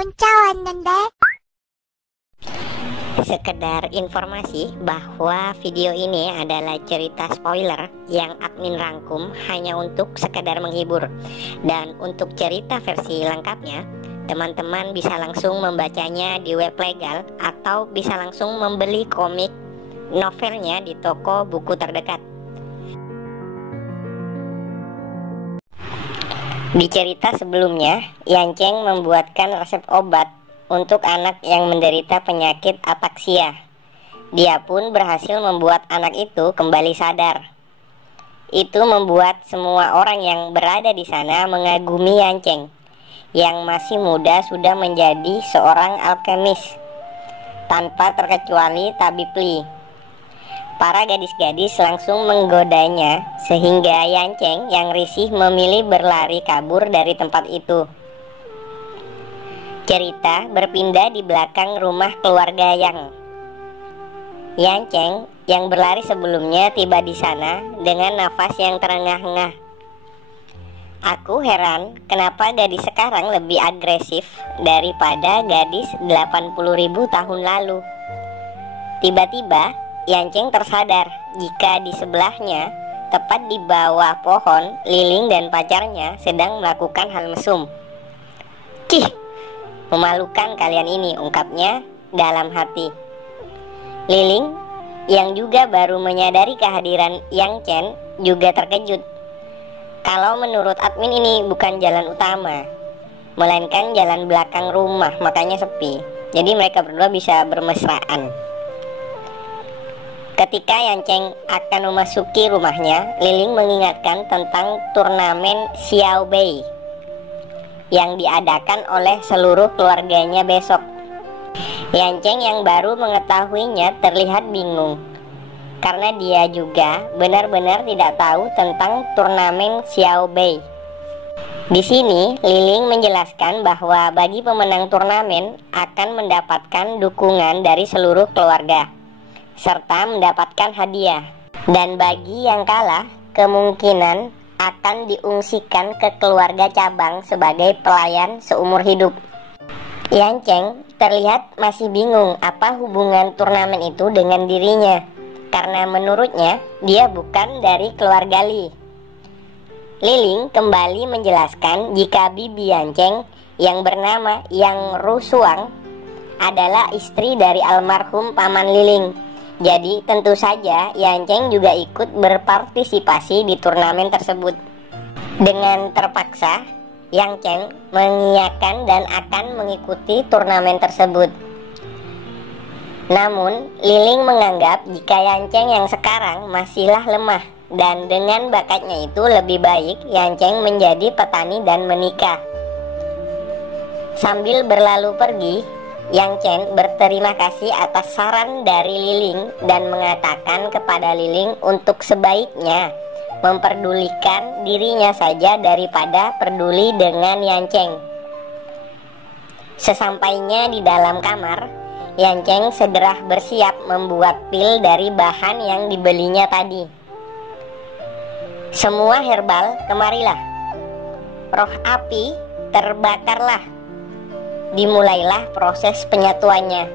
문자 왔는데. Sekedar informasi bahwa video ini adalah cerita spoiler yang admin rangkum hanya untuk sekedar menghibur. Dan untuk cerita versi lengkapnya, teman-teman bisa langsung membacanya di web legal atau bisa langsung membeli komik novelnya di toko buku terdekat. Di cerita sebelumnya, Yanceng membuatkan resep obat untuk anak yang menderita penyakit ataksia. Dia pun berhasil membuat anak itu kembali sadar. Itu membuat semua orang yang berada di sana mengagumi Yanceng, yang masih muda sudah menjadi seorang alkemis, tanpa terkecuali tabib Li. Para gadis-gadis langsung menggodanya, sehingga Yanceng yang risih memilih berlari kabur dari tempat itu. Cerita berpindah di belakang rumah keluarga Yang. Yanceng yang berlari sebelumnya tiba di sana dengan nafas yang terengah-engah. Aku heran kenapa gadis sekarang lebih agresif daripada gadis 80.000 tahun lalu. Tiba-tiba Yanceng tersadar jika di sebelahnya, tepat di bawah pohon, Liling dan pacarnya sedang melakukan hal mesum. Kih, memalukan kalian ini, ungkapnya dalam hati. Liling yang juga baru menyadari kehadiran Yanceng juga terkejut. Kalau menurut admin ini bukan jalan utama, melainkan jalan belakang rumah, makanya sepi. Jadi mereka berdua bisa bermesraan. Ketika Yanceng akan memasuki rumahnya, Liling mengingatkan tentang turnamen Xiao Bei yang diadakan oleh seluruh keluarganya besok. Yanceng yang baru mengetahuinya terlihat bingung, karena dia juga benar-benar tidak tahu tentang turnamen Xiao Bei. Di sini, Liling menjelaskan bahwa bagi pemenang turnamen akan mendapatkan dukungan dari seluruh keluarga serta mendapatkan hadiah. Dan bagi yang kalah, kemungkinan akan diungsikan ke keluarga cabang sebagai pelayan seumur hidup. Yanceng terlihat masih bingung apa hubungan turnamen itu dengan dirinya, karena menurutnya dia bukan dari keluarga Li. Liling kembali menjelaskan jika bibi Yanceng yang bernama Yang Rusuang adalah istri dari almarhum paman Liling. Jadi tentu saja Yanceng juga ikut berpartisipasi di turnamen tersebut. Dengan terpaksa, Yanceng mengiyakan dan akan mengikuti turnamen tersebut. Namun, Liling menganggap jika Yanceng yang sekarang masihlah lemah, dan dengan bakatnya itu lebih baik Yanceng menjadi petani dan menikah. Sambil berlalu pergi, Yanceng berterima kasih atas saran dari Liling dan mengatakan kepada Liling untuk sebaiknya memperdulikan dirinya saja daripada peduli dengan Yanceng. Sesampainya di dalam kamar, Yanceng segera bersiap membuat pil dari bahan yang dibelinya tadi. Semua herbal kemarilah. Roh api terbakarlah. Dimulailah proses penyatuannya.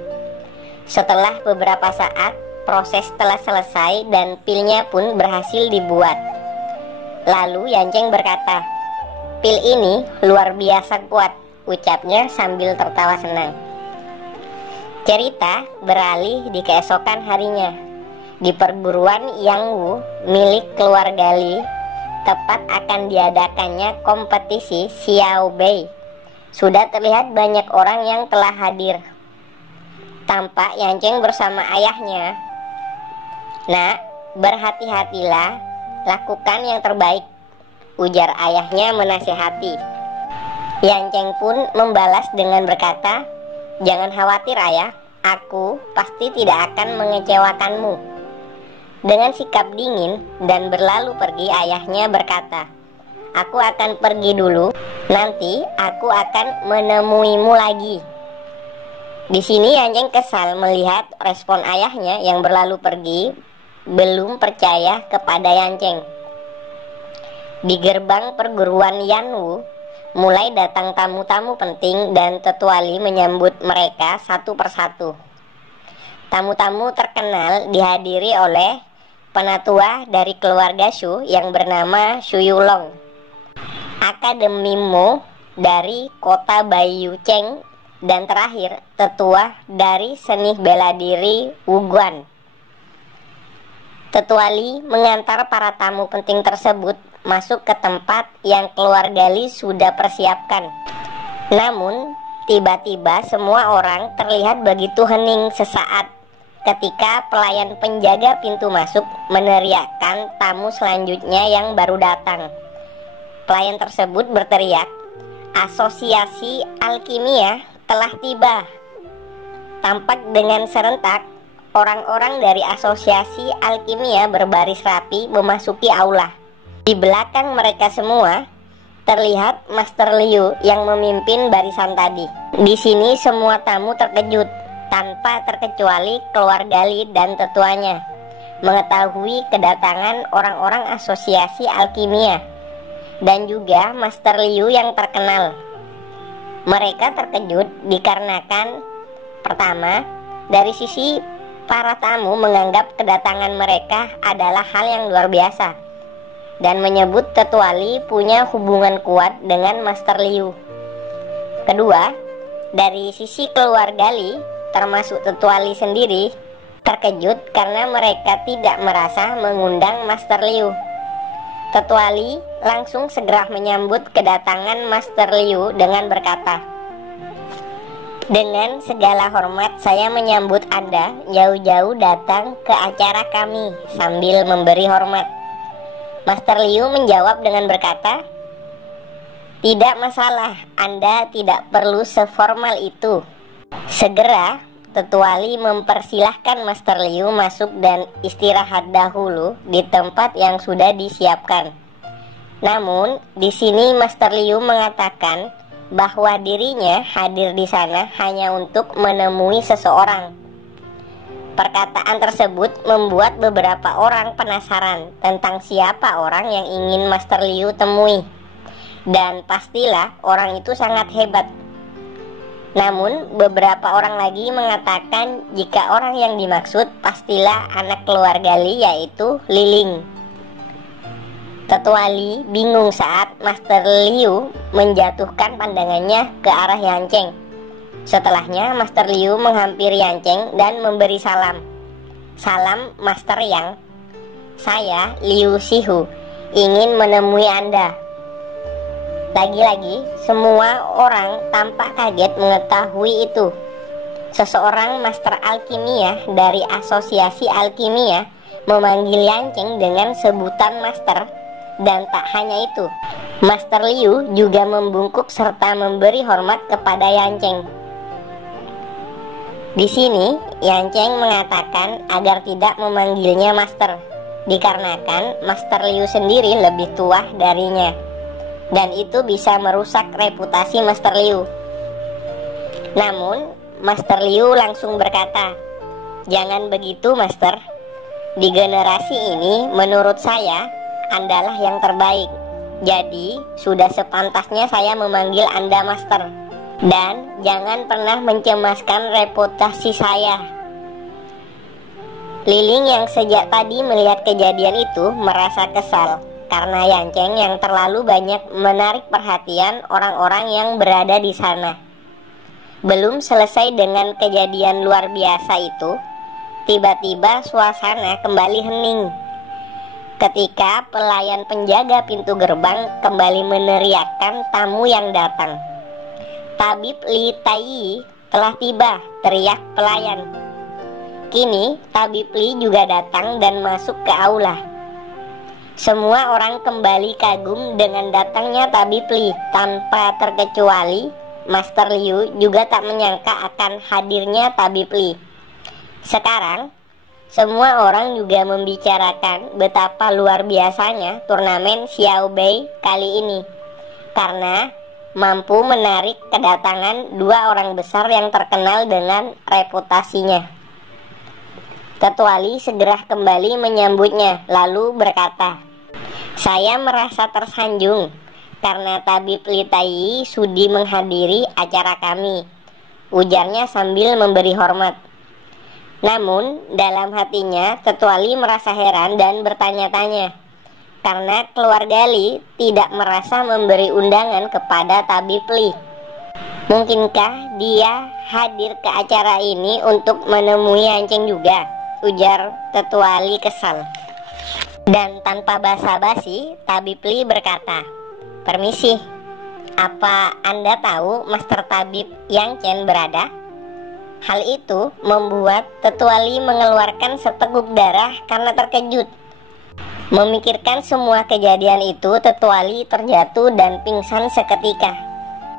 Setelah beberapa saat, proses telah selesai dan pilnya pun berhasil dibuat. Lalu Yanceng berkata, "Pil ini luar biasa kuat," ucapnya sambil tertawa senang. Cerita beralih di keesokan harinya. Di perguruan Yang Wu milik keluarga Li, tepat akan diadakannya kompetisi Xiao Bei. Sudah terlihat banyak orang yang telah hadir. Tampak Yanceng bersama ayahnya. "Nak, berhati-hatilah, lakukan yang terbaik," ujar ayahnya menasihati. Yanceng pun membalas dengan berkata, "Jangan khawatir ayah, aku pasti tidak akan mengecewakanmu." Dengan sikap dingin dan berlalu pergi, ayahnya berkata, "Aku akan pergi dulu, nanti aku akan menemuimu lagi." Di sini Yanceng kesal melihat respon ayahnya yang berlalu pergi, belum percaya kepada Yanceng. Di gerbang perguruan Yanwu, mulai datang tamu-tamu penting dan Tetua Li menyambut mereka satu persatu. Tamu-tamu terkenal dihadiri oleh penatua dari keluarga Shu yang bernama Shu Yulong, akademimo dari kota Baiyucheng, dan terakhir tetua dari seni bela diri Wuguan. Tetua Li mengantar para tamu penting tersebut masuk ke tempat yang keluarga Li sudah persiapkan. Namun, tiba-tiba semua orang terlihat begitu hening sesaat ketika pelayan penjaga pintu masuk meneriakkan tamu selanjutnya yang baru datang. Pelayan tersebut berteriak, "Asosiasi Alkimia telah tiba." Tampak dengan serentak, orang-orang dari Asosiasi Alkimia berbaris rapi memasuki aula. Di belakang mereka semua terlihat Master Liu yang memimpin barisan tadi. Di sini semua tamu terkejut, tanpa terkecuali keluarga Li dan tetuanya, mengetahui kedatangan orang-orang Asosiasi Alkimia dan juga Master Liu yang terkenal. Mereka terkejut dikarenakan pertama, dari sisi para tamu menganggap kedatangan mereka adalah hal yang luar biasa dan menyebut Tetua Li punya hubungan kuat dengan Master Liu. Kedua, dari sisi keluarga Li, termasuk Tetua Li sendiri, terkejut karena mereka tidak merasa mengundang Master Liu. Tetua Li langsung segera menyambut kedatangan Master Liu dengan berkata, "Dengan segala hormat saya menyambut Anda jauh-jauh datang ke acara kami," sambil memberi hormat. Master Liu menjawab dengan berkata, "Tidak masalah, Anda tidak perlu seformal itu." Segera Tetua Li mempersilahkan Master Liu masuk dan istirahat dahulu di tempat yang sudah disiapkan. Namun, di sini Master Liu mengatakan bahwa dirinya hadir di sana hanya untuk menemui seseorang. Perkataan tersebut membuat beberapa orang penasaran tentang siapa orang yang ingin Master Liu temui. Dan pastilah orang itu sangat hebat. Namun, beberapa orang lagi mengatakan jika orang yang dimaksud pastilah anak keluarga Li, yaitu Liling. Tetua Li bingung saat Master Liu menjatuhkan pandangannya ke arah Yancheng. Setelahnya, Master Liu menghampiri Yancheng dan memberi salam. "Salam, Master Yang. Saya Liu Shihu, ingin menemui Anda." Lagi-lagi, semua orang tampak kaget mengetahui itu. Seseorang Master Alkimia dari Asosiasi Alkimia memanggil Yancheng dengan sebutan Master. Dan tak hanya itu, Master Liu juga membungkuk serta memberi hormat kepada Yancheng. Di sini, Yancheng mengatakan agar tidak memanggilnya Master, dikarenakan Master Liu sendiri lebih tua darinya. Dan itu bisa merusak reputasi Master Liu. Namun, Master Liu langsung berkata, "Jangan begitu, Master. Di generasi ini, menurut saya, Andalah yang terbaik. Jadi, sudah sepantasnya saya memanggil Anda Master. Dan jangan pernah mencemaskan reputasi saya." Liling yang sejak tadi melihat kejadian itu merasa kesal karena Yancheng yang terlalu banyak menarik perhatian orang-orang yang berada di sana. Belum selesai dengan kejadian luar biasa itu, tiba-tiba suasana kembali hening ketika pelayan penjaga pintu gerbang kembali meneriakkan tamu yang datang. "Tabib Li Tai telah tiba," teriak pelayan. Kini Tabib Li juga datang dan masuk ke aula. Semua orang kembali kagum dengan datangnya Tabib Li. Tanpa terkecuali, Master Liu juga tak menyangka akan hadirnya Tabib Li. Sekarang, semua orang juga membicarakan betapa luar biasanya turnamen Xiao Bei kali ini, karena mampu menarik kedatangan dua orang besar yang terkenal dengan reputasinya. Tetua Li segera kembali menyambutnya, lalu berkata, "Saya merasa tersanjung karena tabib Litai sudi menghadiri acara kami, ujarnya sambil memberi hormat. Namun dalam hatinya Ketua Li merasa heran dan bertanya-tanya, karena keluarga Li tidak merasa memberi undangan kepada tabib Li. Mungkinkah dia hadir ke acara ini untuk menemui Yanceng juga? Ujar Tetua Li kesal. Dan tanpa basa-basi, tabib Li berkata, "Permisi, apa Anda tahu Master Tabib Yanceng berada?" Hal itu membuat Tetua Li mengeluarkan seteguk darah karena terkejut. Memikirkan semua kejadian itu, Tetua Li terjatuh dan pingsan seketika.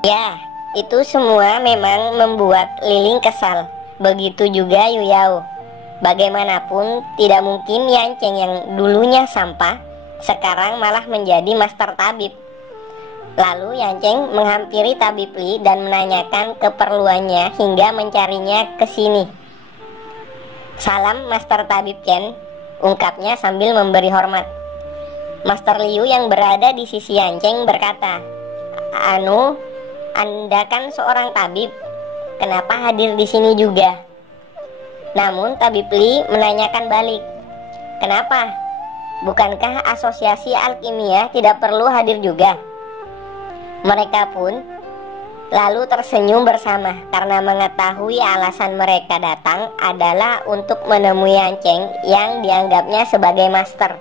Ya, itu semua memang membuat Liling kesal. Begitu juga Yu Yao. Bagaimanapun tidak mungkin Yanceng yang dulunya sampah sekarang malah menjadi master tabib. Lalu Yanceng menghampiri tabib Li dan menanyakan keperluannya hingga mencarinya ke sini. "Salam Master Tabib Chen," ungkapnya sambil memberi hormat. Master Liu yang berada di sisi Yanceng berkata, Anda kan seorang tabib, kenapa hadir di sini juga?" Namun tabib Li menanyakan balik, "Kenapa? Bukankah asosiasi alkimia tidak perlu hadir juga?" Mereka pun lalu tersenyum bersama karena mengetahui alasan mereka datang adalah untuk menemui Yanceng yang dianggapnya sebagai master.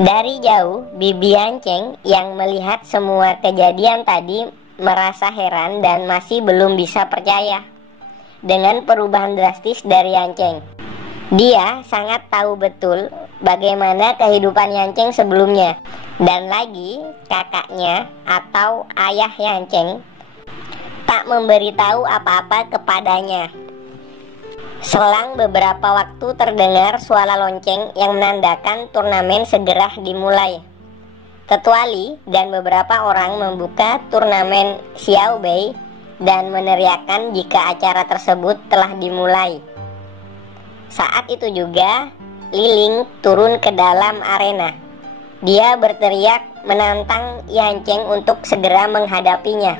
Dari jauh, bibi Yanceng yang melihat semua kejadian tadi merasa heran dan masih belum bisa percaya dengan perubahan drastis dari Yanceng. Dia sangat tahu betul bagaimana kehidupan Yanceng sebelumnya. Dan lagi kakaknya atau ayah Yanceng tak memberitahu apa-apa kepadanya. Selang beberapa waktu terdengar suara lonceng yang menandakan turnamen segera dimulai. Tetua Li dan beberapa orang membuka turnamen Xiao Bei dan meneriakkan jika acara tersebut telah dimulai. Saat itu juga Liling turun ke dalam arena. Dia berteriak menantang Yanceng untuk segera menghadapinya.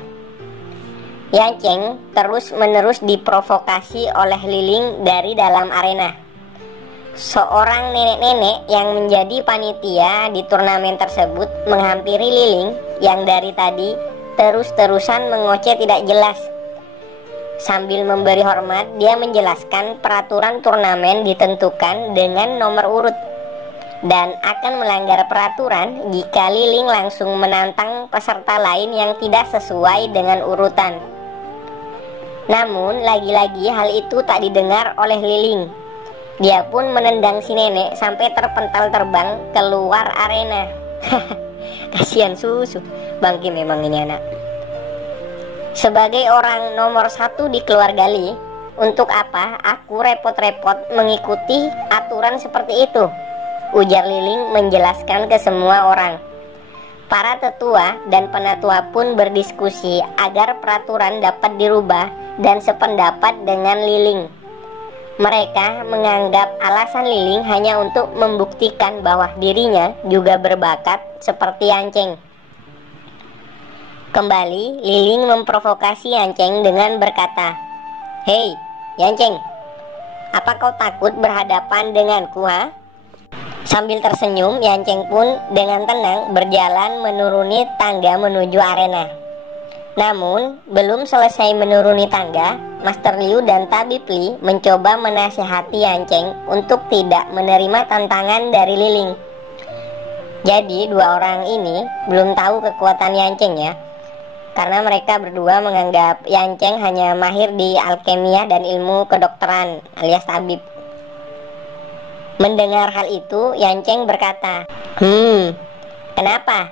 Yanceng terus-menerus diprovokasi oleh Liling dari dalam arena. Seorang nenek-nenek yang menjadi panitia di turnamen tersebut menghampiri Liling yang dari tadi terus-terusan mengoceh tidak jelas. Sambil memberi hormat, dia menjelaskan peraturan turnamen ditentukan dengan nomor urut dan akan melanggar peraturan jika Liling langsung menantang peserta lain yang tidak sesuai dengan urutan. Namun lagi-lagi hal itu tak didengar oleh Liling. Dia pun menendang si nenek sampai terpental terbang keluar arena. Kasihan susu, bangki memang ini anak. Sebagai orang nomor 1 di keluarga Li, untuk apa aku repot-repot mengikuti aturan seperti itu? Ujar Liling menjelaskan ke semua orang. Para tetua dan penatua pun berdiskusi agar peraturan dapat dirubah dan sependapat dengan Liling. Mereka menganggap alasan Liling hanya untuk membuktikan bahwa dirinya juga berbakat seperti Yanceng. Kembali, Liling memprovokasi Yanceng dengan berkata, "Hei, Yanceng, apa kau takut berhadapan denganku, ha?" Sambil tersenyum, Yanceng pun dengan tenang berjalan menuruni tangga menuju arena. Namun, belum selesai menuruni tangga, Master Liu dan Tabib Li mencoba menasihati Yanceng untuk tidak menerima tantangan dari Liling. Jadi, dua orang ini belum tahu kekuatan Yanceng ya. Karena mereka berdua menganggap Yanceng hanya mahir di alkemia dan ilmu kedokteran alias tabib. Mendengar hal itu, Yanceng berkata, kenapa?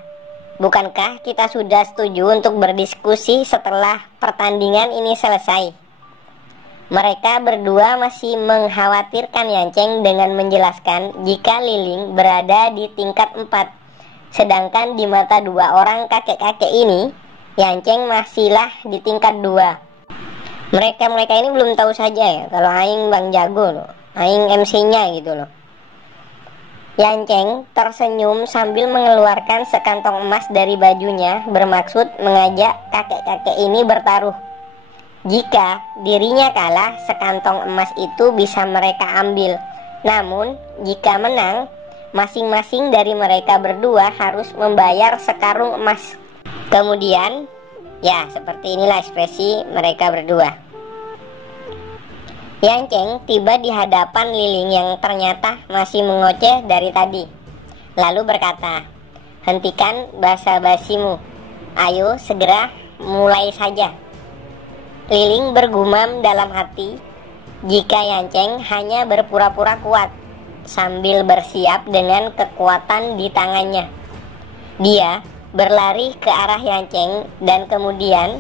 Bukankah kita sudah setuju untuk berdiskusi setelah pertandingan ini selesai?" Mereka berdua masih mengkhawatirkan Yanceng dengan menjelaskan jika Liling berada di tingkat 4. Sedangkan di mata dua orang kakek-kakek ini, Yanceng masihlah di tingkat 2. Mereka ini belum tahu saja ya kalau Aing Bang Jago loh, Aing MC-nya gitu loh. Yanceng tersenyum sambil mengeluarkan sekantong emas dari bajunya, bermaksud mengajak kakek-kakek ini bertaruh. Jika dirinya kalah, sekantong emas itu bisa mereka ambil. Namun, jika menang, masing-masing dari mereka berdua harus membayar sekarung emas. Kemudian, ya seperti inilah ekspresi mereka berdua. Yanceng tiba di hadapan Liling yang ternyata masih mengoceh dari tadi. Lalu berkata, "Hentikan basa-basimu. Ayo segera mulai saja." Liling bergumam dalam hati jika Yanceng hanya berpura-pura kuat, sambil bersiap dengan kekuatan di tangannya. Dia berlari ke arah Yanceng dan kemudian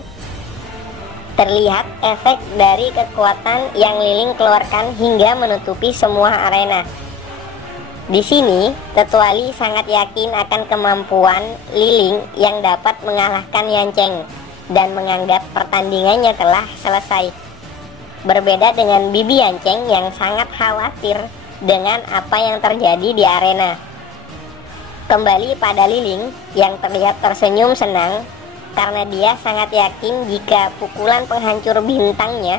terlihat efek dari kekuatan yang Liling keluarkan hingga menutupi semua arena. Di sini, Tetua Li sangat yakin akan kemampuan Liling yang dapat mengalahkan Yanceng dan menganggap pertandingannya telah selesai. Berbeda dengan bibi Yanceng yang sangat khawatir dengan apa yang terjadi di arena. Kembali pada Liling yang terlihat tersenyum senang karena dia sangat yakin jika pukulan penghancur bintangnya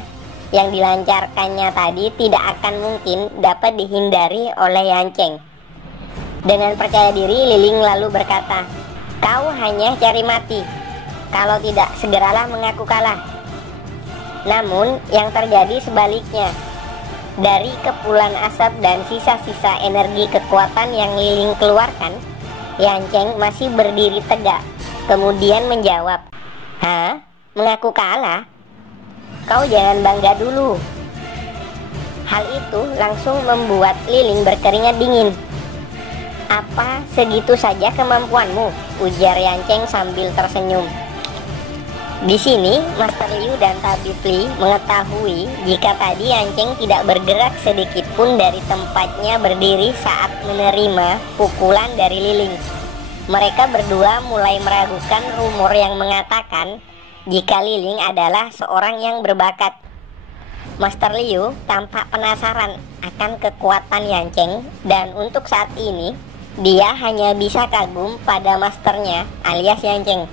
yang dilancarkannya tadi tidak akan mungkin dapat dihindari oleh Yanceng. Dengan percaya diri, Liling lalu berkata, "Kau hanya cari mati. Kalau tidak, segeralah mengaku kalah." Namun, yang terjadi sebaliknya. Dari kepulan asap dan sisa-sisa energi kekuatan yang Liling keluarkan, Yanceng masih berdiri tegak. Kemudian menjawab, "Hah? Mengaku kalah? Kau jangan bangga dulu." Hal itu langsung membuat Liling berkeringat dingin. "Apa segitu saja kemampuanmu?" ujar Yanceng sambil tersenyum. Di sini, Master Liu dan Tabib Li mengetahui jika tadi Yanceng tidak bergerak sedikit pun dari tempatnya berdiri saat menerima pukulan dari Liling. Mereka berdua mulai meragukan rumor yang mengatakan jika Liling adalah seorang yang berbakat. Master Liu tampak penasaran akan kekuatan Yanceng dan untuk saat ini dia hanya bisa kagum pada masternya alias Yanceng.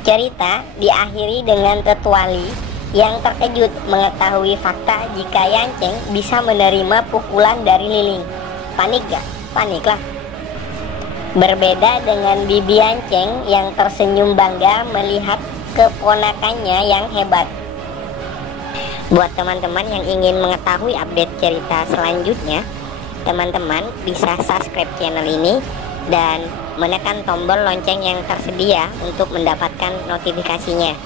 Cerita diakhiri dengan Tetua Li yang terkejut mengetahui fakta jika Yanceng bisa menerima pukulan dari Liling. Panik gak? Paniklah. Berbeda dengan bibi Yanceng yang tersenyum bangga melihat keponakannya yang hebat. Buat teman-teman yang ingin mengetahui update cerita selanjutnya, teman-teman bisa subscribe channel ini dan menekan tombol lonceng yang tersedia untuk mendapatkan notifikasinya.